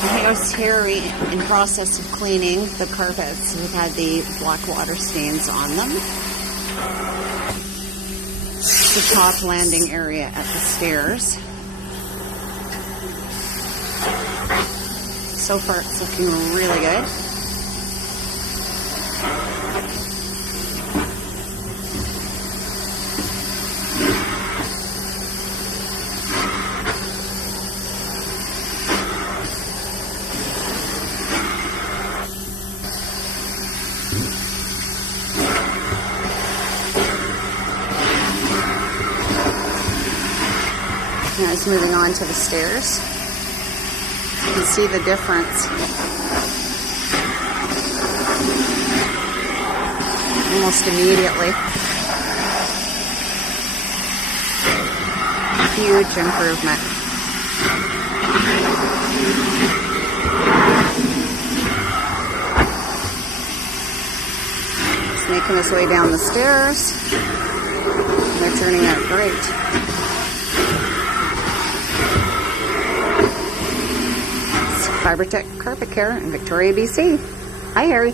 Here's Harry in process of cleaning the carpets. We've had the black water stains on them. The top landing area at the stairs. So far it's looking really good. Now it's moving on to the stairs. You can see the difference almost immediately. Huge improvement. He's making his way down the stairs. And they're turning out great. Fibre Carpet Care in Victoria, BC. Hi, Harry.